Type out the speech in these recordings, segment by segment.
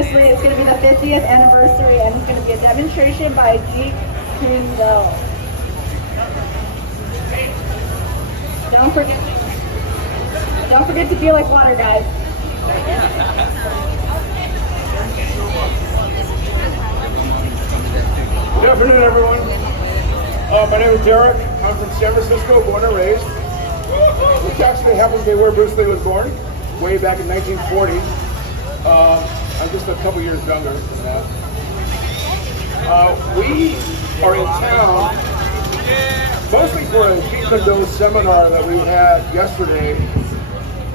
Bruce Lee. It's going to be the 50th anniversary, and it's going to be a demonstration by Jeet Kune Do. Don't forget to feel like water, guys. Good afternoon, everyone. My name is Derek. I'm from San Francisco, born and raised. Which actually happens to be where Bruce Lee was born, way back in 1940. I'm just a couple years younger than that. We are in town mostly for a Jeet Kune Do seminar that we had yesterday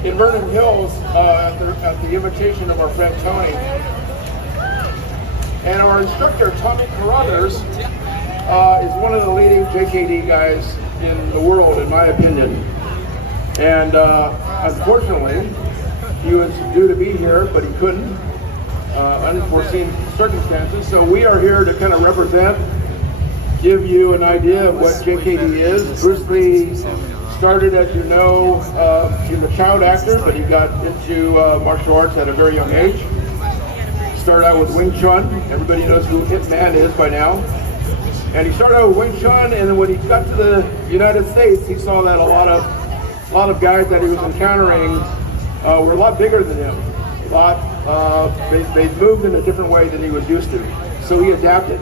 in Vernon Hills at the invitation of our friend Tony. And our instructor, Tommy Carruthers, is one of the leading JKD guys in the world, in my opinion. And unfortunately, he was due to be here, but he couldn't, unforeseen circumstances. So we are here to kind of represent, give you an idea of what JKD is. Bruce Lee started, as you know, he was a child actor, but he got into martial arts at a very young age. Started out with Wing Chun. Everybody knows who Ip Man is by now. And he started out with Wing Chun, and then when he got to the United States, he saw that a lot of guys that he was encountering were a lot bigger than him. They moved in a different way than he was used to. So he adapted.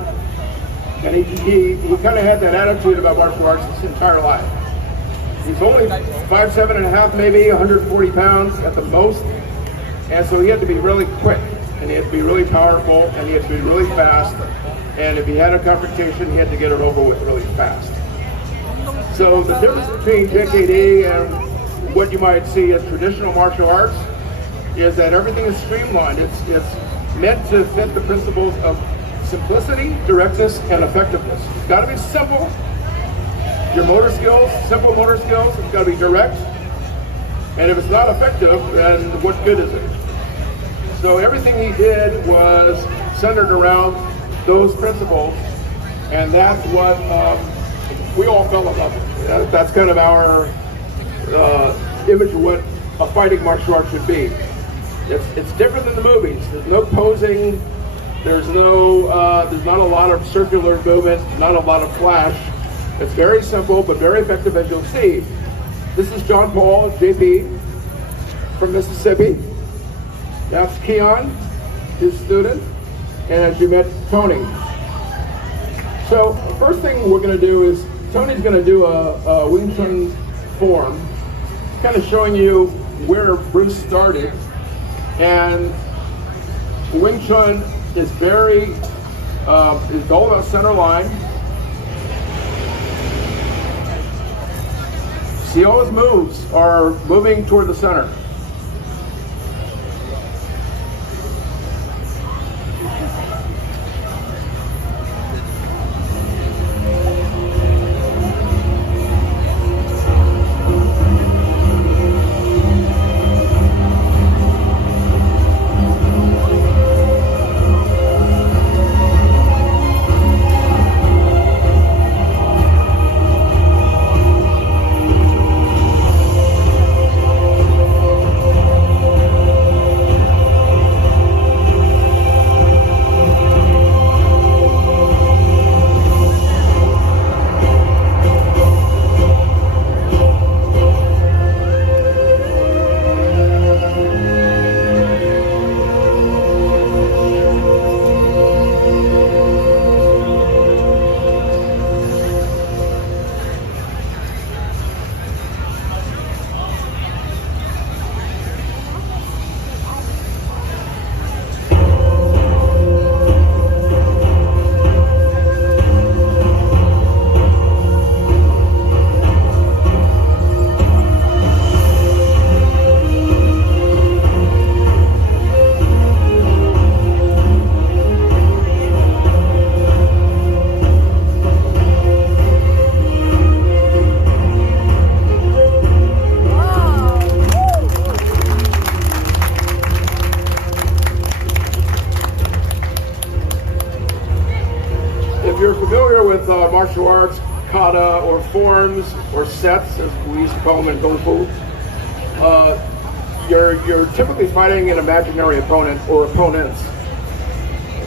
And he kind of had that attitude about martial arts his entire life. He's only 5'7.5", maybe 140 pounds at the most. And so he had to be really quick, and he had to be really powerful, and he had to be really fast. And if he had a confrontation, he had to get it over with really fast. So the difference between JKD and what you might see as traditional martial arts is that everything is streamlined. It's meant to fit the principles of simplicity, directness, and effectiveness. It's got to be simple. Your motor skills, simple motor skills, it's got to be direct. And if it's not effective, then what good is it? So everything he did was centered around those principles, and that's what we all fell in love with. That's kind of our image of what a fighting martial art should be. It's different than the movies. There's no posing. There's not a lot of circular movement, not a lot of flash. It's very simple, but very effective, as you'll see. This is John Paul, JP, from Mississippi. That's Keon, his student, and as you met, Tony. So the first thing we're going to do is, Tony's going to do a Wing Chun form, kind of showing you where Bruce started. And Wing Chun is it's all about center line. See, all his moves are moving toward the center. With martial arts, kata, or forms, or sets, as we used to call them in Kung Fu, you're typically fighting an imaginary opponent or opponents.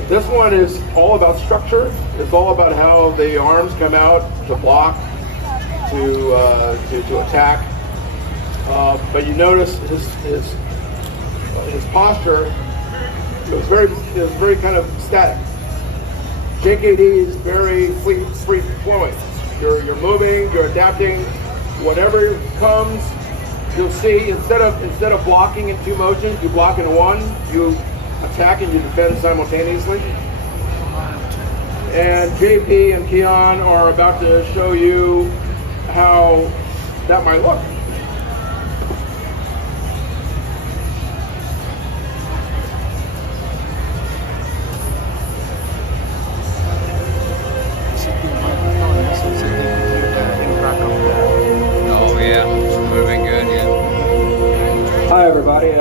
This one is all about structure. It's all about how the arms come out to block, to attack. But you notice his posture. It was very kind of static. JKD is very free flowing. You're moving, you're adapting. Whatever comes, you'll see instead of blocking in two motions, you block in one. You attack and you defend simultaneously. And JP and Keon are about to show you how that might look. Oh yeah, it's moving good, yeah. Hi everybody.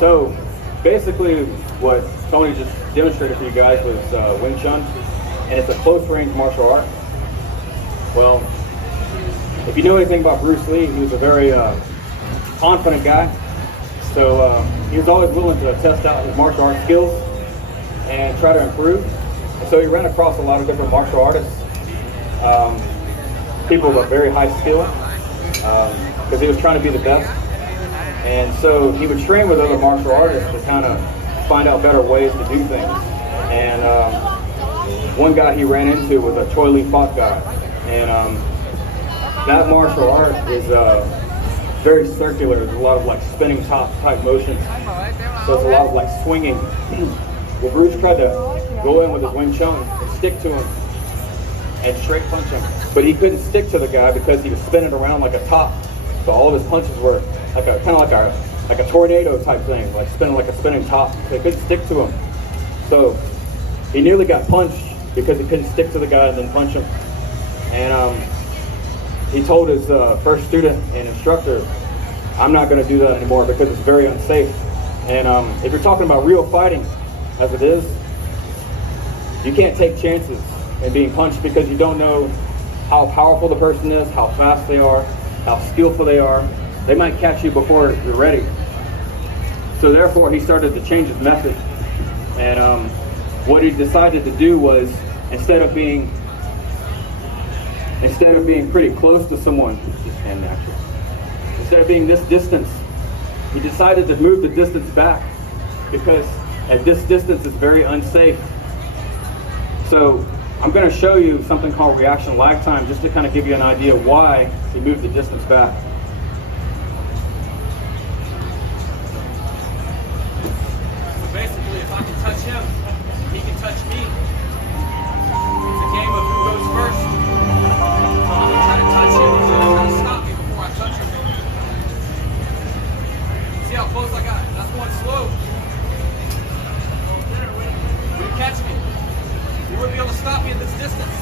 So basically what Tony just demonstrated for you guys was Wing Chun, and it's a close range martial art. Well, if you know anything about Bruce Lee, he was a very confident guy. So he was always willing to test out his martial art skills and try to improve. And so he ran across a lot of different martial artists, people with very high skill, because he was trying to be the best. And so he would train with other martial artists to kind of find out better ways to do things. And one guy he ran into was a Choi Lee Fat guy. And that martial art is very circular. There's a lot of like spinning top type motions. So it's a lot of like swinging. Well, Bruce tried to go in with his Wing Chun and stick to him and straight punch him. But he couldn't stick to the guy because he was spinning around like a top. So all of his punches were like a kind of like a tornado type thing, like spinning like a spinning top. So he couldn't stick to him. So he nearly got punched because he couldn't stick to the guy and then punch him. And he told his first student and instructor, I'm not going to do that anymore because it's very unsafe. And if you're talking about real fighting, as it is, you can't take chances in being punched because you don't know how powerful the person is, how fast they are, how skillful they are. They might catch you before you're ready. So therefore, he started to change his method. And what he decided to do was, instead of being pretty close to someone, instead of being this distance, he decided to move the distance back because at this distance it's very unsafe. So I'm going to show you something called reaction lag time, just to kind of give you an idea why he moved the distance back. So basically, if I can touch him, he can touch me. It's a game of who goes first. So I'm going to try to touch him, he's going to try to stop me before I touch him. See how close I got? That's going slow. You catch me. You wouldn't be able to stop me at this distance.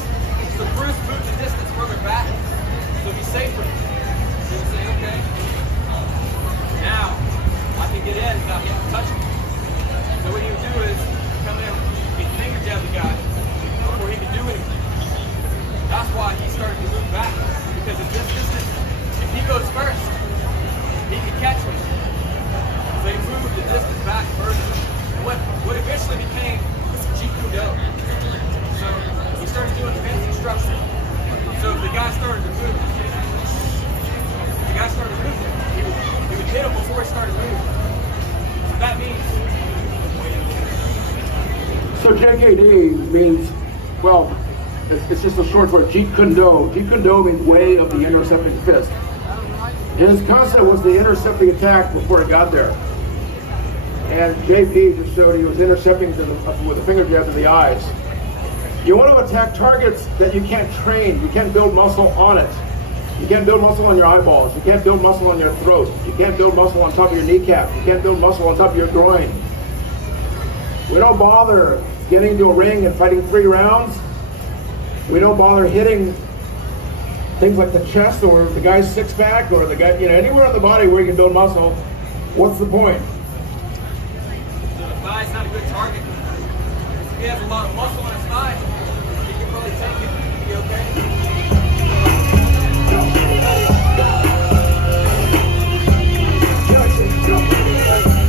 So Bruce moved the distance further back, so be safer. So you say, okay, now I can get in without getting touched. So what he would do is come in, he'd finger jab the guy before he could do anything. That's why he started to move back, because at this distance, if he goes first, he can catch me. So he moved the distance back further. What eventually became Jeet Kune Do. So he started doing fencing structure. So if the guy started to move, he would hit him before he started moving. So that means. So JKD means, well, it's just a short for Jeet Kune Do. Jeet Kune Do means way of the intercepting fist. His concept was the intercepting attack before it got there. And JP just showed he was intercepting with a finger jab to the eyes. You want to attack targets that you can't train. You can't build muscle on it. You can't build muscle on your eyeballs. You can't build muscle on your throat. You can't build muscle on top of your kneecap. You can't build muscle on top of your groin. We don't bother getting into a ring and fighting 3 rounds. We don't bother hitting things like the chest or the guy's six-pack or the guy, anywhere on the body where you can build muscle. What's the point? So the thigh's not a good target. If he has a lot of muscle on his thigh, he can probably take it and be okay.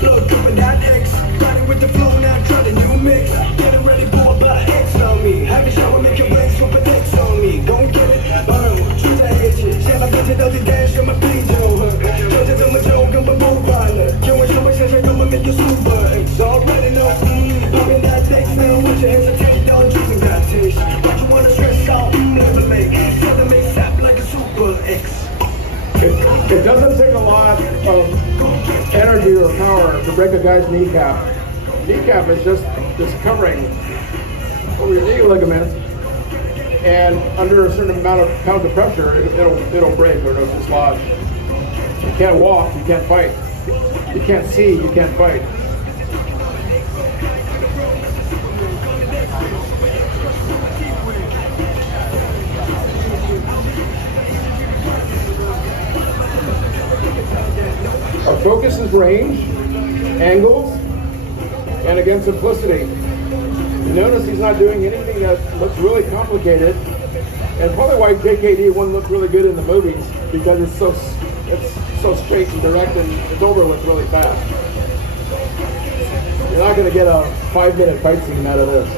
Blow dripping that X, riding with the flow now, try the new mix. It doesn't take a lot of energy or power to break a guy's kneecap. Kneecap is just this covering over your knee ligaments, and under a certain amount of pounds of pressure, it'll break or it'll dislodge. You can't walk, you can't fight. You can't see, you can't fight. Our focus is range, angles, and again, simplicity. You notice he's not doing anything that looks really complicated, and probably why JKD wouldn't look really good in the movies, because it's so straight and direct, and it's over with really fast. You're not going to get a 5-minute fight scene out of this.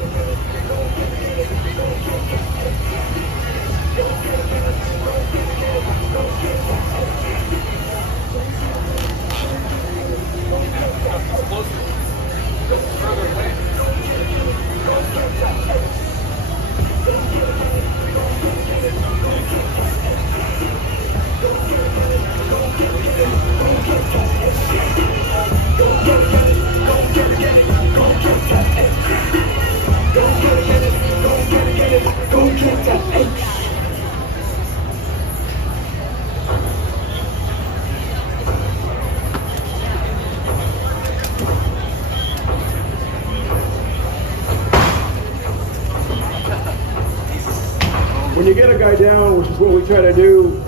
When you get a guy down, which is what we try to do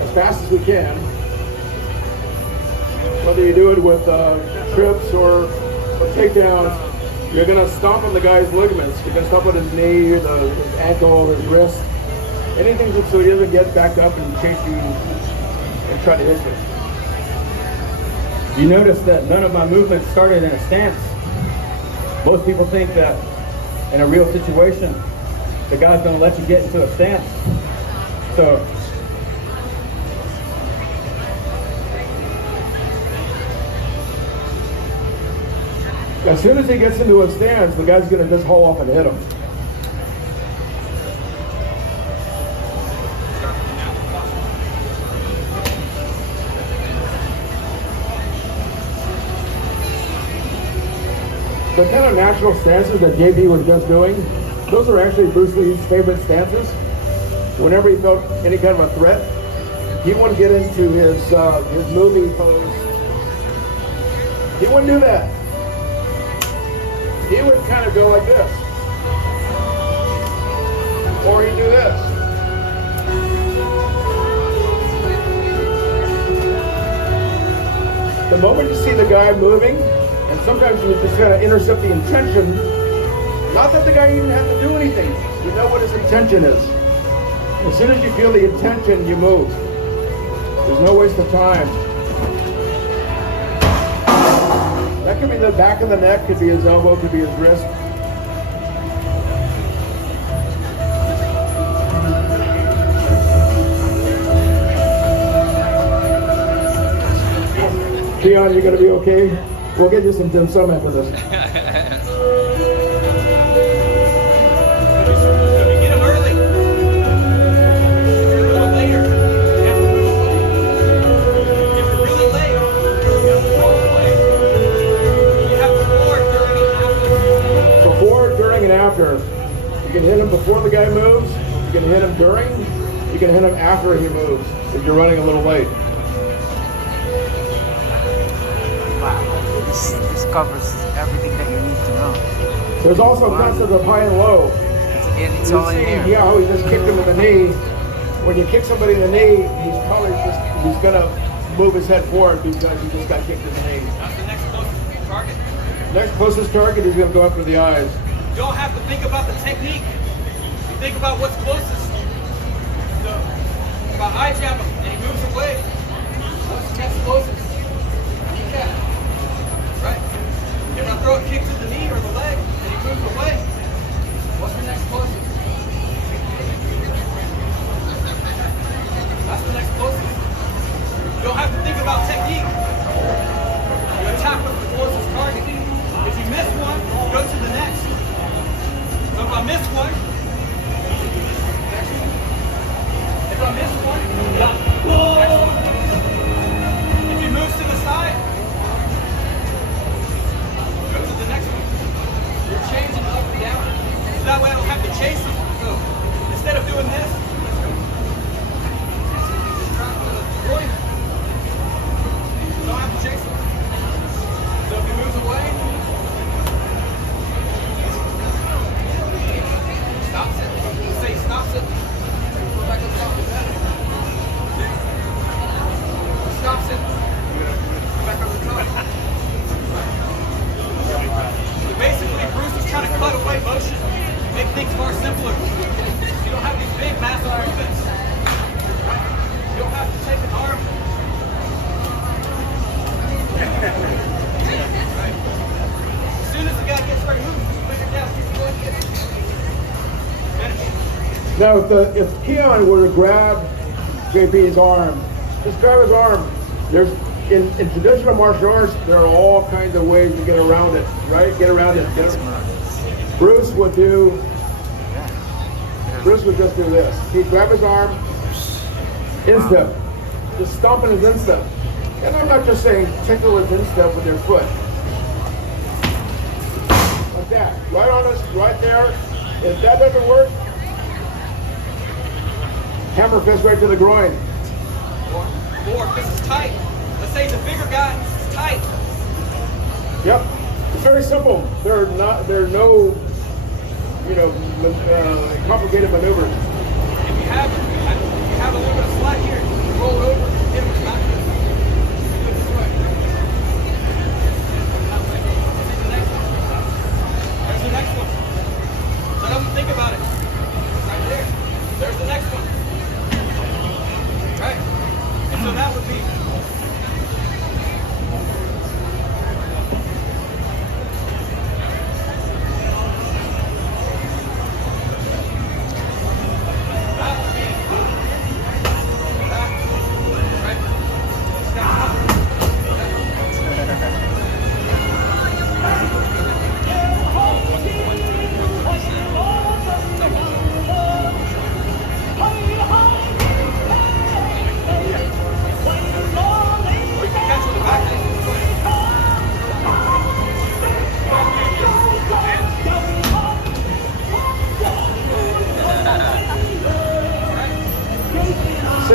as fast as we can, whether you do it with trips or takedowns, you're going to stomp on the guy's ligaments. You're going to stomp on his knee, his ankle, his wrist, anything so he doesn't get back up and chase you and try to hit you. You notice that none of my movements started in a stance. Most people think that in a real situation, the guy's going to let you get into a stance. So as soon as he gets into a stance, the guy's going to just haul off and hit him. The kind of natural stances that JB was just doing, those are actually Bruce Lee's favorite stances. Whenever he felt any kind of a threat, he wouldn't get into his movie pose. He wouldn't do that. He would kind of go like this. Or he'd do this. The moment you see the guy moving, and sometimes you just kind of intercept the intention, not that the guy even has to do anything. You know what his intention is. As soon as you feel the intention, you move. There's no waste of time. That could be the back of the neck, could be his elbow, could be his wrist. Keon, you gonna be okay? We'll get you some dim sum after this. If you get them early, if you're a little later, you have to move away. If you're really late, you have to walk away. You have before, during, and after. Before, during, and after. You can hit him before the guy moves. You can hit him during. You can hit him after he moves if you're running a little late. This covers everything that you need to know. There's also concepts of high and low. And it's all in there. Yeah, how he just kicked him in the knee. When you kick somebody in the knee, he's gonna move his head forward because he just got kicked in the knee. That's the next closest target. Next closest target, he's gonna go after the eyes. You don't have to think about the technique. You think about what's closest. So, if I eye jab him and he moves away, what's the next closest? Kneecap. Right? If I throw a kick to the knee or the leg and he moves away, what's the next closest? That's the next closest. You don't have to think about technique. You attack with the closest target. If you miss one, go to the next. So if I miss one, next one. If I miss one, next one. Now, if Keon were to grab JP's arm, just grab his arm. There's in traditional martial arts, there are all kinds of ways to get around it, right? Get around it. Bruce would just do this. He'd grab his arm, instep, just stomping his instep. And I'm not just saying tickle his instep with your foot. Like that, right on us, right there. If that doesn't work, hammer fist right to the groin. Or if this is tight, let's say the bigger guy is tight. Yep, it's very simple. There are no, complicated maneuvers. If you have a little bit of slack here, roll it over, hit him with not good. Do it this way. See the next one. There's the next one. Let them think about it. Right there. There's the next one. Right? And so that would be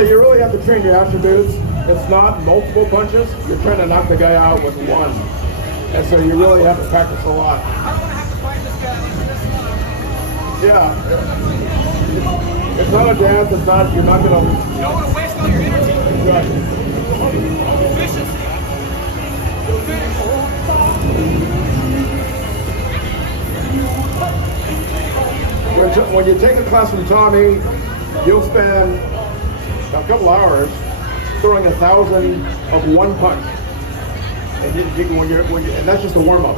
So you really have to train your attributes. It's not multiple punches. You're trying to knock the guy out with one. And so you really have to practice a lot. I don't want to have to fight this guy. Yeah. It's not a dance. It's not, you're not going to... You don't want to waste all your energy. Right. Efficiency. When you take a class from Tommy, you'll spend a couple hours throwing 1,000 of one punch. And and that's just a warm-up.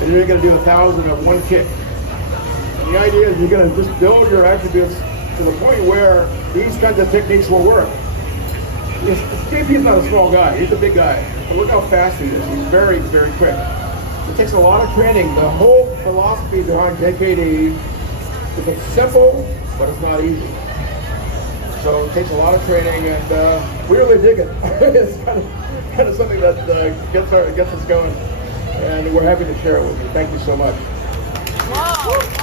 And you're going to do 1,000 of one kick. And the idea is you're going to just build your attributes to the point where these kinds of techniques will work. JP's not a small guy, he's a big guy. And look how fast he is. He's very, very quick. It takes a lot of training. The whole philosophy behind JKD is it's simple, but it's not easy. So it takes a lot of training, and we really dig it. It's kind of something that gets us going, and we're happy to share it with you. Thank you so much. Wow.